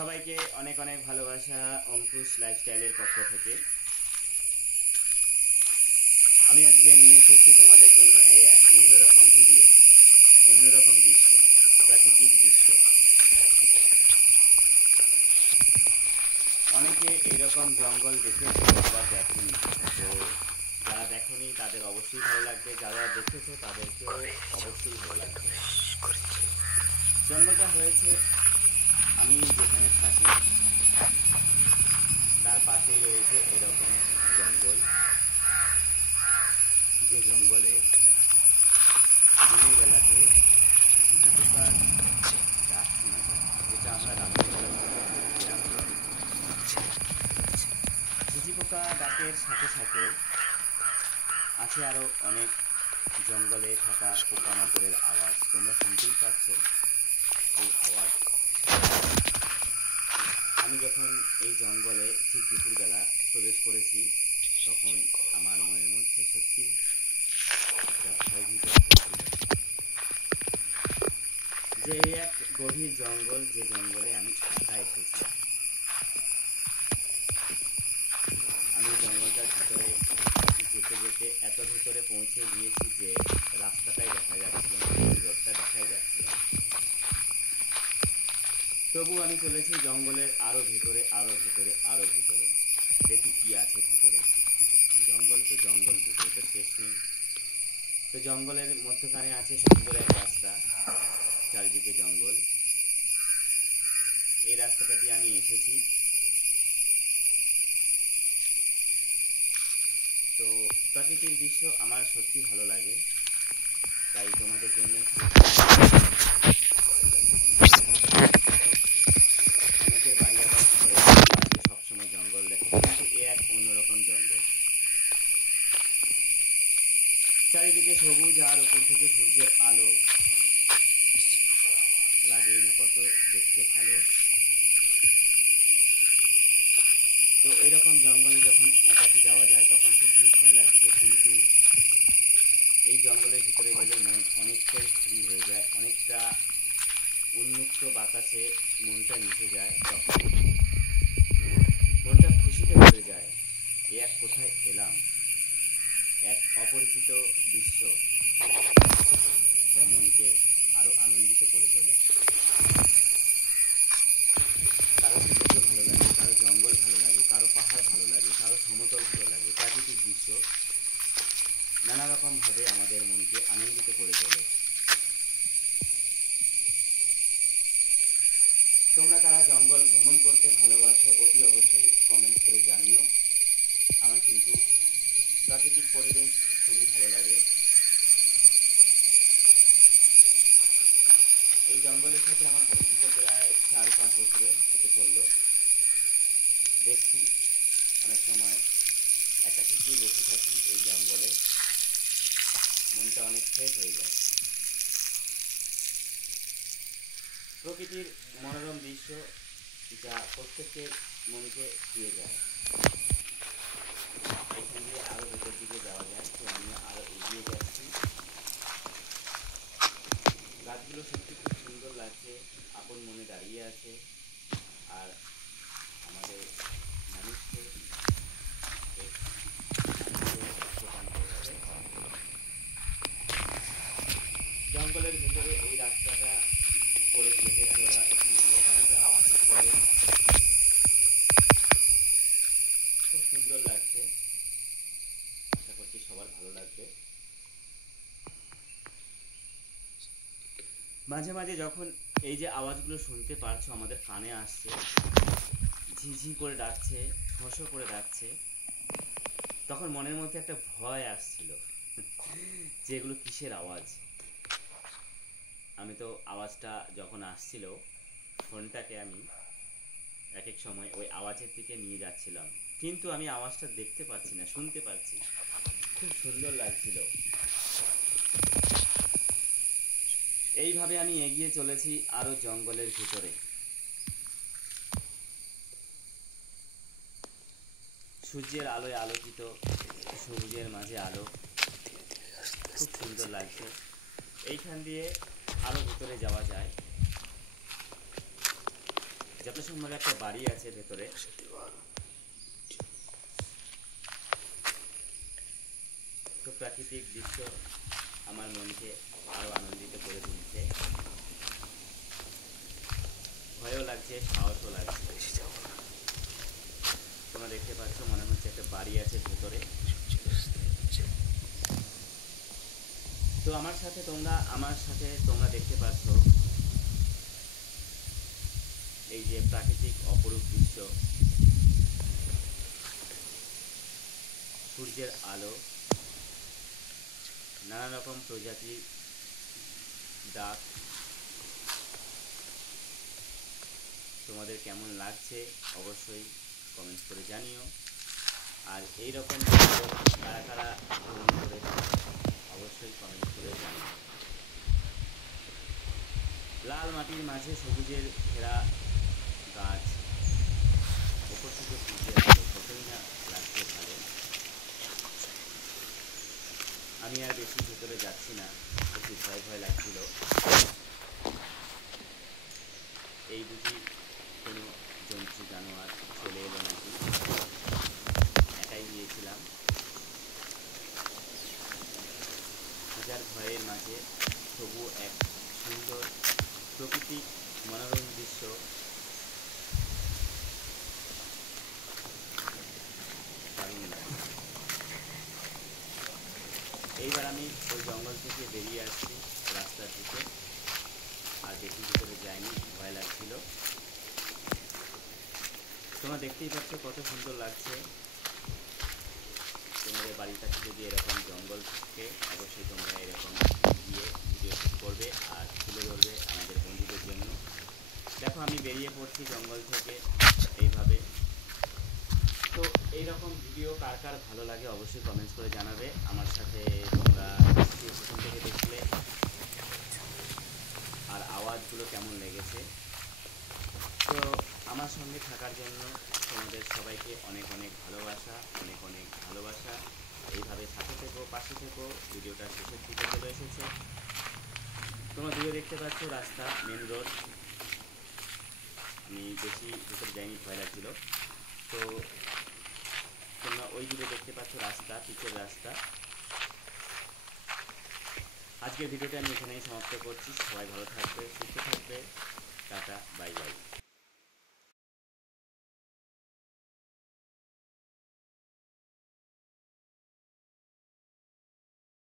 সবাইকে অনেক অনেক ভালোবাসা অঙ্কুশ লাইফস্টাইলের পক্ষ থেকে। আমি আজকে নিয়ে এসেছি তোমাদের জন্য এই এক অন্যরকম ভিডিও, অন্যরকম দৃশ্য, প্রাকৃতিক দৃশ্য। অনেকে এইরকম জঙ্গল দেখেছো আবার দেখেনি, তো যারা দেখনি তাদের অবশ্যই ভালো লাগবে, যারা দেখেছো তাদেরকেও অবশ্যই ভালো লাগবে। জঙ্গলটা হয়েছে আমি যেখানে থাকি তার পাশেই রয়েছে এরকম জঙ্গল, যে জঙ্গলে দিনের বেলাতে ঝিঝি পোকার ডাক শোনা যায়, যেটা আমরা ঝিঝি পোকা ডাকের সাথে সাথে আছে আরও অনেক জঙ্গলে থাকা পোকামাকড়ের আওয়াজ। তোমরা শুনতেই পাচ্ছ এই আওয়াজ। আমি যখন এই জঙ্গলে ঠিক দুপুরবেলা প্রবেশ করেছি তখন আমার মনের মধ্যে সত্যি একটা ভয়ভীত যে এক গভীর জঙ্গল, যে জঙ্গলে আমি একা এসেছি। আমি জঙ্গলটার ভিতরে যেতে যেতে এত ভিতরে পৌঁছে গিয়েছি যে রাস্তাটাই দেখা যাচ্ছিল না, রোডটা দেখাই যাচ্ছিল। তবু আমি চলেছি জঙ্গলের আরো ভেতরে, আরো ভেতরে, আরো ভেতরে, দেখি কি আছে ভেতরে। জঙ্গল তো জঙ্গল, ভেতরে তো শেষ নেই। তো জঙ্গলের মধ্যখানে আছে সুন্দর এক রাস্তা, চারিদিকে জঙ্গল। এই রাস্তাটা দিয়ে আমি এসেছি। তো প্রাকৃতিক দৃশ্য আমার সত্যি ভালো লাগে, তাই তোমাদের জন্য একটু। অনেকের বাড়ি আবার ঘরের পাশে সবসময় জঙ্গল দেখে, কিন্তু এ এক অন্যরকম জঙ্গল। চারিদিকে সবুজ, আর ওপর থেকে সূর্যের আলো লাগেই না কত দেখতে ভালো। তো এরকম জঙ্গলে যখন একাকি যাওয়া যায় তখন সত্যি ভয় লাগছে, কিন্তু এই জঙ্গলের ভিতরে গেলে মন অনেকটাই ফ্রি হয়ে যায়, অনেকটা উন্মুক্ত বাতাসে মনটা মিশে যায়, তখন মনটা খুশিতে ভরে যায়। এ এক কোথায় এলাম, এক অপরিচিত দৃশ্য যা মনকে আরো আনন্দিত করে তোলে। কারো সমুদ্র ভালো লাগে, কারো জঙ্গল ভালো লাগে, কারো পাহাড় ভালো লাগে, কারো সমতল ভালো লাগে। প্রাকৃতিক দৃশ্য নানা রকম ভাবে আমাদের মনকে আনন্দিত করে তোলে। তোমরা কারা জঙ্গল ভ্রমণ করতে ভালোবাসো অতি অবশ্যই কমেন্ট করে জানিও। আমার কিন্তু প্রাকৃতিক পরিবেশ খুবই ভালো লাগে। এই জঙ্গলের সাথে আমার পরিচিত প্রায় 4-5 বছরের হতে চললো। দেখছি অনেক সময় একাকি গিয়ে বসে থাকি এই জঙ্গলে, মনটা অনেক ফ্রেশ হয়ে যায়। প্রকৃতির মনোরম দৃশ্য যা প্রত্যেকের মনকে ছুঁয়ে যায়। এখান দিয়ে আরো ভেতর দিকে যাওয়া যায়, তো আমি আরো এগিয়ে যাচ্ছি। গাছগুলো সত্যি খুব সুন্দর লাগছে, আপন মনে দাঁড়িয়ে আছে, আর আমাদের মানুষকে জঙ্গলের ভিতরে এই রাস্তাটা করে কেটেছে ওরা, এখান দিয়ে গাড়ি যাওয়া আসা করে। খুব সুন্দর লাগছে, আশা করছি সবার ভালো লাগবে। মাঝে মাঝে যখন এই যে আওয়াজগুলো শুনতে পারছো আমাদের কানে আসছে, ঝিঝি করে ডাকছে, ফসো করে ডাকছে, তখন মনের মধ্যে একটা ভয় আসছিল যে এগুলো কিসের আওয়াজ। আমি তো আওয়াজটা যখন আসছিল ফোনটাকে আমি এক এক সময় ওই আওয়াজের দিকে নিয়ে যাচ্ছিলাম, কিন্তু আমি আওয়াজটা দেখতে পাচ্ছি না, শুনতে পাচ্ছি। খুব সুন্দর লাগছিল। এইভাবে আমি এগিয়ে চলেছি আরো জঙ্গলের ভিতরে। সূর্যের আলোয় আলোকিত, সবুজের মাঝে আলো, খুব সুন্দর লাগছে। এইখান দিয়ে আরো ভিতরে যাওয়া যায়। যত সম্ভব একটা বাড়ি আছে ভেতরে। তো প্রাকৃতিক দৃশ্য আমার মনকে আরো আনন্দিত করে তুলছে, ভয়ও লাগছে, সাহসও লাগছে। তোমরা দেখতে পাচ্ছ মনে হচ্ছে একটা বাড়ি আছে ভেতরে। তো আমার সাথে তোমরা দেখতে পাচ্ছ এই যে প্রাকৃতিক অপরূপ দৃশ্য, সূর্যের আলো, নানা রকম প্রজাতির ডাক। তোমাদের কেমন লাগছে অবশ্যই কমেন্টস করে জানিও। আর এই রকম ভিডিও কারা কারা গ্রহণ করেছে অবশ্যই কমেন্টস করে জানিও। লাল মাটির মাঝে সবুজের ঘেরা গাছ, ওপর থেকে সূর্যের আলো, কতই না লাগছে ভালো। আমি আর বেশি ভেতরে যাচ্ছি না, একটু ভয় ভয় লাগছিল। এই বুঝি কোনো জন্তু জানোয়ার চলে এলো নাকি, একাই গিয়েছিলাম। হাজার ভয়ের মাঝে তবু এক সুন্দর প্রকৃতিক মনোরম দৃশ্য দারুণ লাগে। এইবার আমি ওই জঙ্গল থেকে বেরিয়ে আসছি রাস্তার দিকে, আর বেশি ভিতরে যাইনি, ভয় লাগছিল। তোমরা দেখতেই পাচ্ছ কত সুন্দর লাগছে। তোমাদের বাড়ির কাছে যদি এরকম জঙ্গল থাকে অবশ্যই তোমরা এরকম গিয়ে ভিডিও শুট করবে আর তুলে ধরবে আমাদের বন্ধুদের জন্য। দেখো আমি বেরিয়ে পড়ছি জঙ্গল থেকে এইভাবে। তো এইরকম ভিডিও কার কার ভালো লাগে অবশ্যই কমেন্টস করে জানাবে। আমার সাথে তোমরা প্রথম থেকে দেখলে আর আওয়াজগুলো কেমন লেগেছে। তো আমার সঙ্গে থাকার জন্য তোমাদের সবাইকে অনেক অনেক ভালোবাসা, অনেক অনেক ভালোবাসা। এইভাবে সাথে থেকো, পাশে থেকো। ভিডিওটা শেষের দিকে চলে এসেছে। তোমরা দূরে দেখতে পাচ্ছ রাস্তা, মেন রোড। আমি বেশি ভিতরে যাইনি, ভয় লাগছিল। তো তোমরা ওই দূরে দেখতে পাচ্ছ রাস্তা, পিচের রাস্তা। আজকের ভিডিওটা আমি এখানেই সমাপ্ত করছি। সবাই ভালো থাকবে, সুস্থ থাকবে। Tata, bye bye.